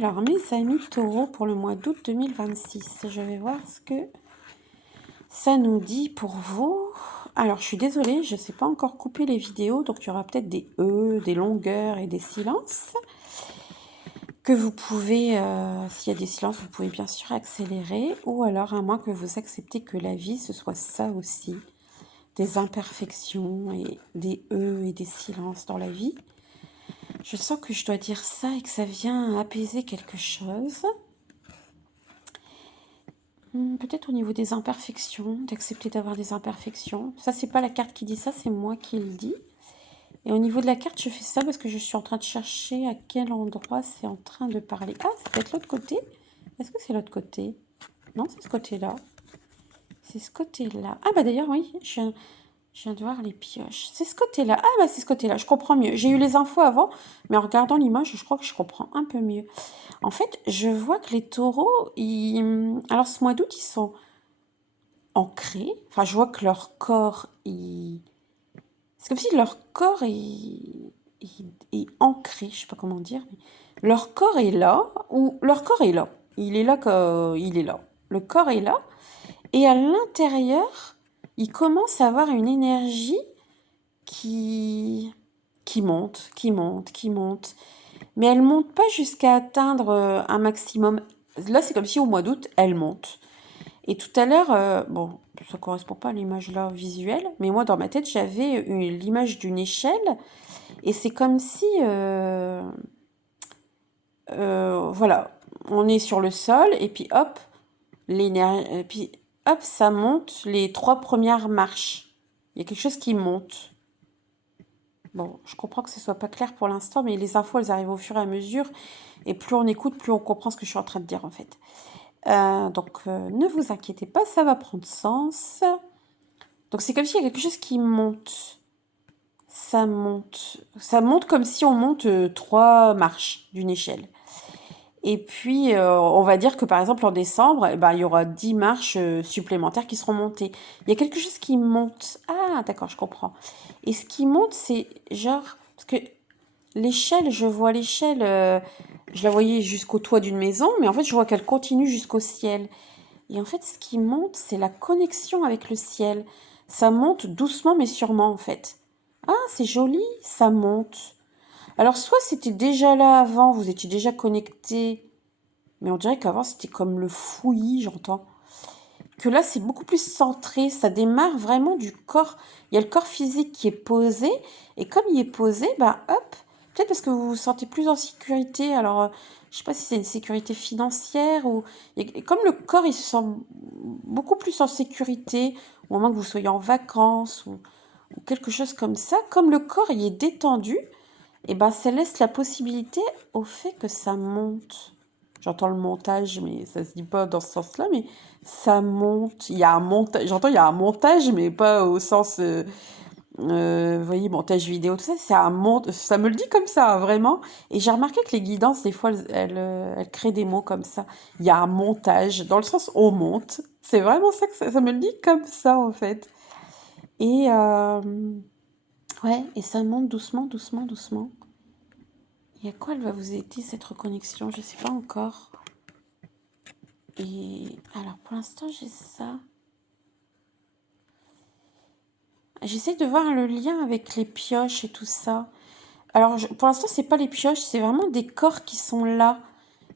Alors, mes amis taureaux pour le mois d'août 2026. Je vais voir ce que ça nous dit pour vous. Alors, je suis désolée, je ne sais pas encore couper les vidéos, donc il y aura peut-être des E, des longueurs et des silences. Que vous pouvez, s'il y a des silences, vous pouvez bien sûr accélérer. Ou alors, à moins que vous acceptez que la vie, ce soit ça aussi. Des imperfections et des E et des silences dans la vie. Je sens que je dois dire ça et que ça vient apaiser quelque chose. Peut-être au niveau des imperfections, d'accepter d'avoir des imperfections. Ça, c'est pas la carte qui dit ça, c'est moi qui le dis. Et au niveau de la carte, je fais ça parce que je suis en train de chercher à quel endroit c'est en train de parler. Ah, c'est peut-être l'autre côté. Est-ce que c'est l'autre côté? Non, c'est ce côté-là. C'est ce côté-là. Ah bah d'ailleurs, oui, je viens de voir les pioches. C'est ce côté-là. Ah bah c'est ce côté-là, je comprends mieux. J'ai eu les infos avant, mais en regardant l'image, je crois que je comprends un peu mieux. En fait, je vois que les taureaux, alors ce mois d'août, ils sont ancrés. Enfin, je vois que leur corps, c'est comme si leur corps est ancré. Je sais pas comment dire. Mais leur corps est là, ou leur corps est là. Il est là il est là. Le corps est là. Et à l'intérieur, il commence à avoir une énergie qui monte, qui monte, qui monte. Mais elle monte pas jusqu'à atteindre un maximum. Là, c'est comme si au mois d'août, elle monte. Et tout à l'heure, bon, ça ne correspond pas à l'image là visuelle, mais moi dans ma tête j'avais l'image d'une échelle et c'est comme si, voilà, on est sur le sol et puis hop, l'énergie, puis hop, ça monte les 3 premières marches. Il y a quelque chose qui monte. Bon, je comprends que ce soit pas clair pour l'instant, mais les infos elles arrivent au fur et à mesure et plus on écoute, plus on comprend ce que je suis en train de dire en fait. Donc, ne vous inquiétez pas, ça va prendre sens. Donc, c'est comme s'il y a quelque chose qui monte. Ça monte. Ça monte comme si on monte 3 marches d'une échelle. Et puis, on va dire que par exemple en décembre, eh ben, il y aura 10 marches supplémentaires qui seront montées. Il y a quelque chose qui monte. Ah, d'accord, je comprends. Et ce qui monte, c'est genre... Parce que l'échelle, je vois l'échelle, je la voyais jusqu'au toit d'une maison, mais en fait, je vois qu'elle continue jusqu'au ciel. Et en fait, ce qui monte, c'est la connexion avec le ciel. Ça monte doucement mais sûrement, en fait. Ah, c'est joli, ça monte. Alors, soit c'était déjà là avant, vous étiez déjà connecté, mais on dirait qu'avant, c'était comme le fouillis, j'entends. Que là, c'est beaucoup plus centré, ça démarre vraiment du corps. Il y a le corps physique qui est posé, et comme il est posé, bah hop, peut-être parce que vous vous sentez plus en sécurité. Alors, je sais pas si c'est une sécurité financière ou... Comme le corps, il se sent beaucoup plus en sécurité, au moment que vous soyez en vacances ou quelque chose comme ça. Comme le corps, il est détendu, et ben ça laisse la possibilité au fait que ça monte. J'entends le montage, mais ça se dit pas dans ce sens-là, mais ça monte. Il y a un montage, j'entends il y a un montage, mais pas au sens, vous voyez, montage vidéo, tout ça, c'est un monte, ça me le dit comme ça, hein, vraiment. Et j'ai remarqué que les guidances, des fois, elles créent des mots comme ça. Il y a un montage, dans le sens on monte. C'est vraiment ça que ça me le dit comme ça, en fait. Et, ouais, et ça monte doucement, doucement, doucement. Et à quoi elle va vous aider, cette reconnexion? Je sais pas encore. Et alors, pour l'instant, j'ai ça. J'essaie de voir le lien avec les pioches et tout ça. Alors, pour l'instant, c'est pas les pioches, c'est vraiment des corps qui sont là.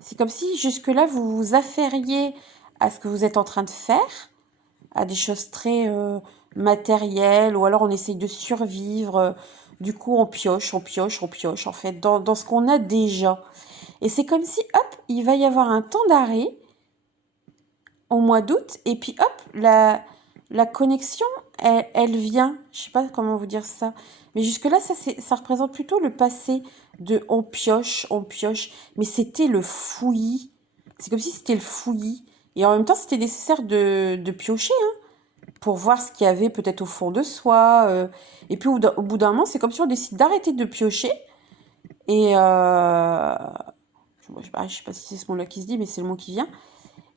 C'est comme si jusque-là, vous vous affairiez à ce que vous êtes en train de faire, à des choses très matérielles, ou alors on essaye de survivre. Du coup, on pioche, on pioche, on pioche, en fait, dans ce qu'on a déjà. Et c'est comme si, hop, il va y avoir un temps d'arrêt au mois d'août, et puis hop, la connexion, elle vient. Je sais pas comment vous dire ça. Mais jusque-là, ça représente plutôt le passé de on pioche. Mais c'était le fouillis. C'est comme si c'était le fouillis. Et en même temps, c'était nécessaire de piocher, hein, pour voir ce qu'il y avait peut-être au fond de soi. Et puis au bout d'un moment, c'est comme si on décide d'arrêter de piocher. Et je sais pas si c'est ce mot-là qui se dit, mais c'est le mot qui vient.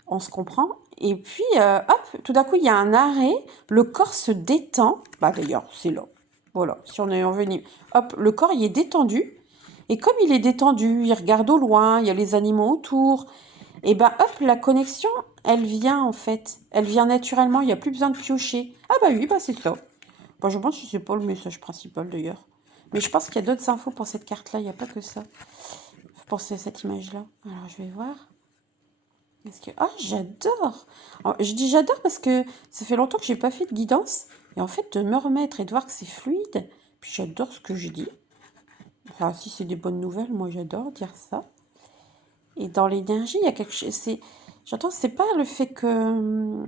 On se comprend. Et puis, hop, tout d'un coup, il y a un arrêt, le corps se détend. Bah d'ailleurs, c'est là. Voilà, si on est revenu. Hop, le corps, il est détendu. Et comme il est détendu, il regarde au loin, il y a les animaux autour, et ben hop, la connexion, elle vient en fait. Elle vient naturellement, il n'y a plus besoin de piocher. Ah bah oui, bah c'est ça. Bon, je pense que c'est pas le message principal d'ailleurs. Mais je pense qu'il y a d'autres infos pour cette carte-là, il n'y a pas que ça. Pour cette image-là. Alors je vais voir. Est-ce que... Ah, j'adore! Alors, je dis j'adore parce que ça fait longtemps que j'ai pas fait de guidance. Et en fait, de me remettre et de voir que c'est fluide, puis j'adore ce que je dis. Enfin, si c'est des bonnes nouvelles, moi j'adore dire ça. Et dans l'énergie, il y a quelque chose. J'entends, c'est pas le fait que.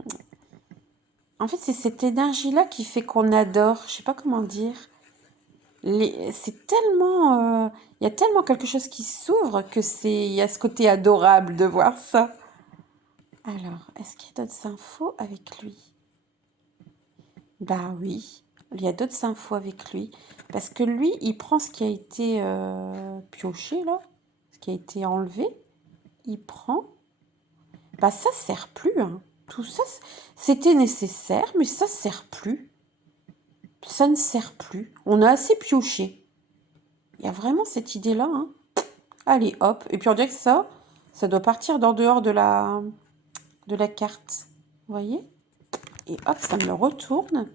En fait, c'est cette énergie-là qui fait qu'on adore. Je sais pas comment dire. C'est tellement. Il y a tellement quelque chose qui s'ouvre que c'est. Il y a ce côté adorable de voir ça. Alors, est-ce qu'il y a d'autres infos avec lui? Bah oui, il y a d'autres infos avec lui. Parce que lui, il prend ce qui a été pioché, là, ce qui a été enlevé. Il prend. Bah ça sert plus, hein. Tout ça, c'était nécessaire, mais ça sert plus. Ça ne sert plus. On a assez pioché. Il y a vraiment cette idée-là, hein. Allez, hop. Et puis on dirait que ça doit partir d'en dehors de la carte. Vous voyez? Et hop, ça me le retourne.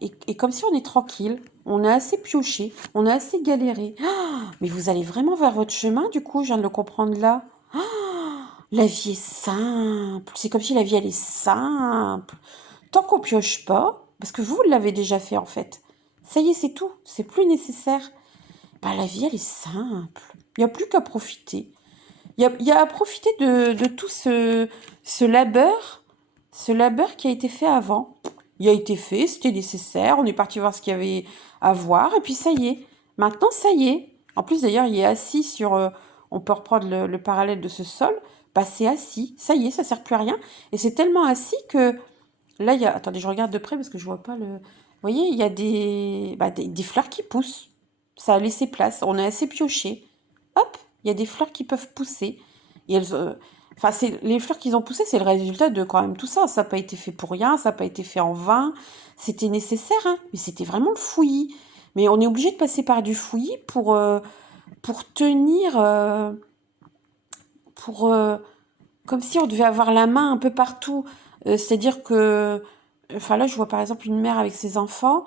Et comme si on est tranquille. On a assez pioché. On a assez galéré. Ah, mais vous allez vraiment vers votre chemin, du coup, je viens de le comprendre là. La vie est simple. C'est comme si la vie, elle est simple. Tant qu'on pioche pas, parce que vous l'avez déjà fait en fait. Ça y est, c'est tout. C'est plus nécessaire. Bah, la vie, elle est simple. Il n'y a plus qu'à profiter. Il y a à profiter de tout ce labeur qui a été fait avant. Il a été fait, c'était nécessaire, on est parti voir ce qu'il y avait à voir, et puis ça y est. Maintenant, ça y est. En plus, d'ailleurs, il est assis sur... on peut reprendre le parallèle de ce sol. Bah, c'est assis. Ça y est, ça sert plus à rien. Et c'est tellement assis que... Là, il y a... Attendez, je regarde de près parce que je vois pas le... Vous voyez, il y a des fleurs qui poussent. Ça a laissé place. On est assez pioché. Hop, il y a des fleurs qui peuvent pousser. Et elles, enfin, les fleurs qu'ils ont poussées, c'est le résultat de quand même tout ça. Ça n'a pas été fait pour rien, ça n'a pas été fait en vain. C'était nécessaire, hein, mais c'était vraiment le fouillis. Mais on est obligé de passer par du fouillis pour tenir, pour, comme si on devait avoir la main un peu partout. C'est-à-dire que, enfin là, je vois par exemple une mère avec ses enfants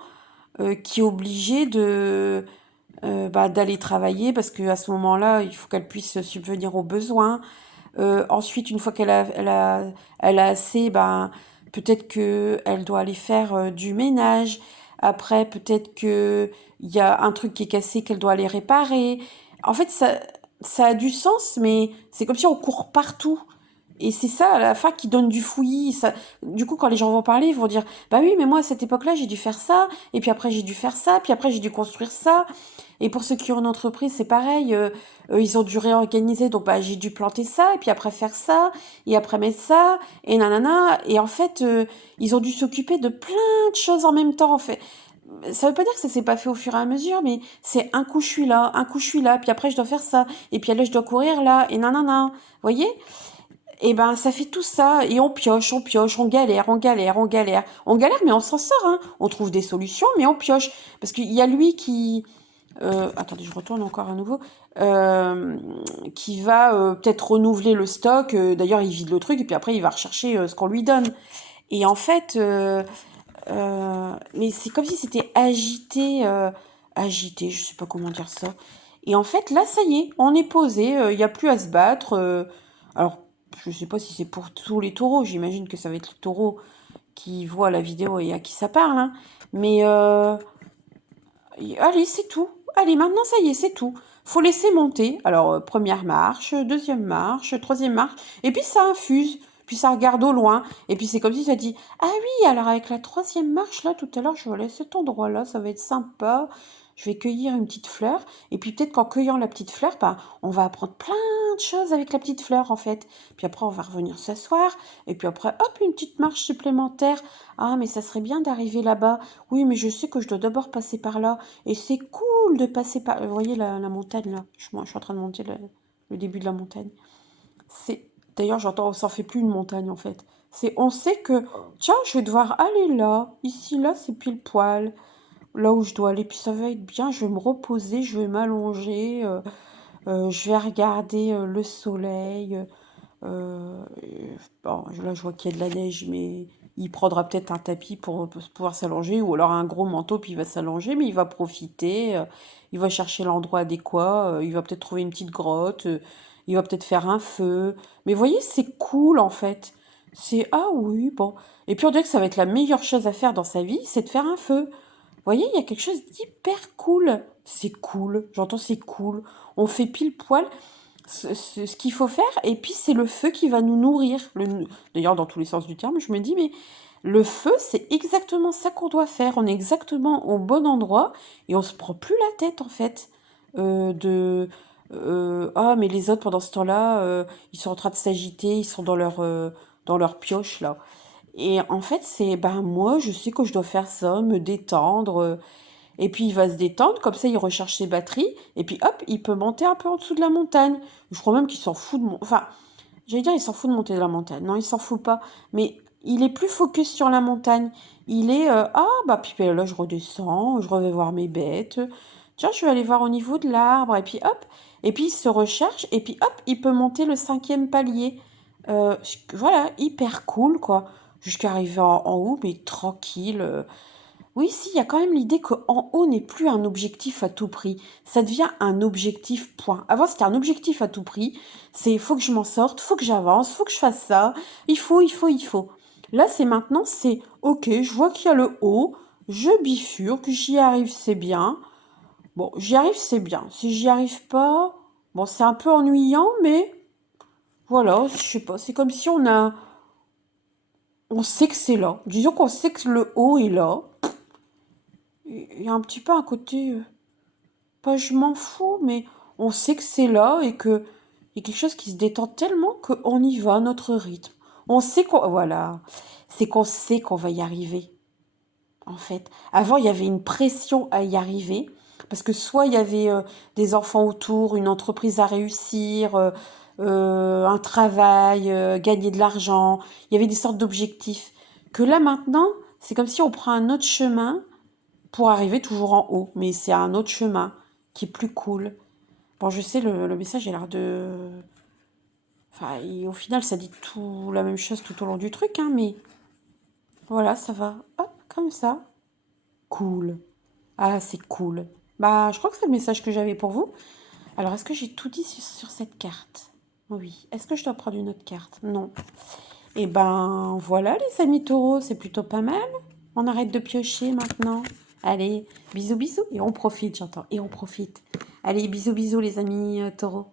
qui est obligée d'aller travailler parce qu'à ce moment-là, il faut qu'elle puisse subvenir aux besoins. Ensuite, une fois elle a assez, ben, peut-être qu'elle doit aller faire du ménage. Après, peut-être qu'il y a un truc qui est cassé qu'elle doit aller réparer. En fait, ça a du sens, mais c'est comme si on court partout. Et c'est ça, à la fin, qui donne du fouillis. Du coup, quand les gens vont parler, ils vont dire, bah oui, mais moi, à cette époque-là, j'ai dû faire ça, et puis après, j'ai dû faire ça, puis après, j'ai dû construire ça. Et pour ceux qui ont une entreprise, c'est pareil, ils ont dû réorganiser, donc bah, j'ai dû planter ça, et puis après faire ça, et après mettre ça, et nanana. Et en fait, ils ont dû s'occuper de plein de choses en même temps, en fait. Ça veut pas dire que ça s'est pas fait au fur et à mesure, mais c'est un coup je suis là, un coup je suis là, puis après je dois faire ça, et puis là je dois courir là, et nanana. Vous voyez? Et ben, ça fait tout ça, et on pioche, on galère, on galère, on galère. On galère, mais on s'en sort, hein. On trouve des solutions, mais on pioche. Parce qu'il y a lui qui... attendez, je retourne encore à nouveau. euh, qui va peut-être renouveler le stock. D'ailleurs, il vide le truc, et puis après, il va rechercher ce qu'on lui donne. Et en fait, mais c'est comme si c'était agité, agité, je sais pas comment dire ça. Et en fait, là, ça y est, on est posé, il n'y a plus à se battre. Alors, je sais pas si c'est pour tous les taureaux, j'imagine que ça va être les taureaux qui voient la vidéo et à qui ça parle, hein. Mais allez, c'est tout. Allez, maintenant, ça y est, c'est tout. Faut laisser monter. Alors, première marche, deuxième marche, troisième marche, et puis ça infuse. Puis ça regarde au loin. Et puis c'est comme si ça dit, ah oui, alors avec la troisième marche, là, tout à l'heure, je vais aller à cet endroit-là, ça va être sympa. Je vais cueillir une petite fleur. Et puis peut-être qu'en cueillant la petite fleur, bah, on va apprendre plein de choses avec la petite fleur, en fait. Puis après, on va revenir s'asseoir. Et puis après, hop, une petite marche supplémentaire. Ah, mais ça serait bien d'arriver là-bas. Oui, mais je sais que je dois d'abord passer par là. Et c'est cool de passer par... Vous voyez la montagne, là? Moi, je suis en train de monter le début de la montagne. C'est... D'ailleurs, j'entends, on s'en fait plus une montagne, en fait. On sait que, tiens, je vais devoir aller là. Ici, là, c'est pile poil. là où je dois aller. Puis ça va être bien, je vais me reposer, je vais m'allonger, je vais regarder le soleil. Bon, là, je vois qu'il y a de la neige, mais il prendra peut-être un tapis pour pouvoir s'allonger, ou alors un gros manteau, puis il va s'allonger, mais il va profiter, il va chercher l'endroit adéquat, il va peut-être trouver une petite grotte, il va peut-être faire un feu. Mais vous voyez, c'est cool en fait. C'est, ah oui, bon. Et puis on dirait que ça va être la meilleure chose à faire dans sa vie, c'est de faire un feu. Vous voyez, il y a quelque chose d'hyper cool. C'est cool, j'entends c'est cool. On fait pile poil ce qu'il faut faire, et puis c'est le feu qui va nous nourrir. D'ailleurs, dans tous les sens du terme, je me dis, mais le feu, c'est exactement ça qu'on doit faire. On est exactement au bon endroit, et on se prend plus la tête, en fait, de... ah, mais les autres, pendant ce temps-là, ils sont en train de s'agiter, ils sont dans leur pioche, là. Et en fait, c'est, ben moi, je sais que je dois faire ça, me détendre. Et puis il va se détendre, comme ça il recharge ses batteries, et puis hop, il peut monter un peu en dessous de la montagne. Je crois même qu'il s'en fout de monter. Enfin, j'allais dire il s'en fout de monter de la montagne. Non, il s'en fout pas. Mais il est plus focus sur la montagne. Il est, ah bah puis ben, là je redescends, je vais voir mes bêtes. Tiens, je vais aller voir au niveau de l'arbre, et puis hop, et puis il se recharge, et puis hop, il peut monter le 5e palier. Voilà, hyper cool quoi. Jusqu'à arriver en haut, mais tranquille. Oui, si, il y a quand même l'idée qu'en haut n'est plus un objectif à tout prix. Ça devient un objectif point. Avant, c'était un objectif à tout prix. C'est faut que je m'en sorte, faut que j'avance, faut que je fasse ça. Il faut. Là, c'est maintenant, c'est ok, je vois qu'il y a le haut, je bifurque, j'y arrive, c'est bien. Bon, j'y arrive, c'est bien. Si j'y arrive pas, bon, c'est un peu ennuyant, mais voilà, je sais pas. C'est comme si on sait que c'est là. Disons qu'on sait que le haut est là. Il y a un petit peu un côté. Pas je m'en fous, mais on sait que c'est là et que il y a quelque chose qui se détend tellement qu'on y va à notre rythme. On sait qu'on, voilà, c'est qu'on sait qu'on va y arriver, en fait. Avant, il y avait une pression à y arriver, parce que soit il y avait des enfants autour, une entreprise à réussir, un travail, gagner de l'argent, il y avait des sortes d'objectifs. Que là, maintenant, c'est comme si on prend un autre chemin pour arriver toujours en haut, mais c'est un autre chemin qui est plus cool. Bon, je sais, le message a l'air de... Enfin, au final, ça dit tout la même chose tout au long du truc, hein, mais voilà, ça va. Hop, comme ça. Cool. Ah, c'est cool. Bah, je crois que c'est le message que j'avais pour vous. Alors, est-ce que j'ai tout dit sur cette carte? Oui. Est-ce que je dois prendre une autre carte? Non. Eh ben, voilà, les amis taureaux, c'est plutôt pas mal. On arrête de piocher maintenant. Allez, bisous, bisous. Et on profite, j'entends. Et on profite. Allez, bisous, bisous, les amis taureaux.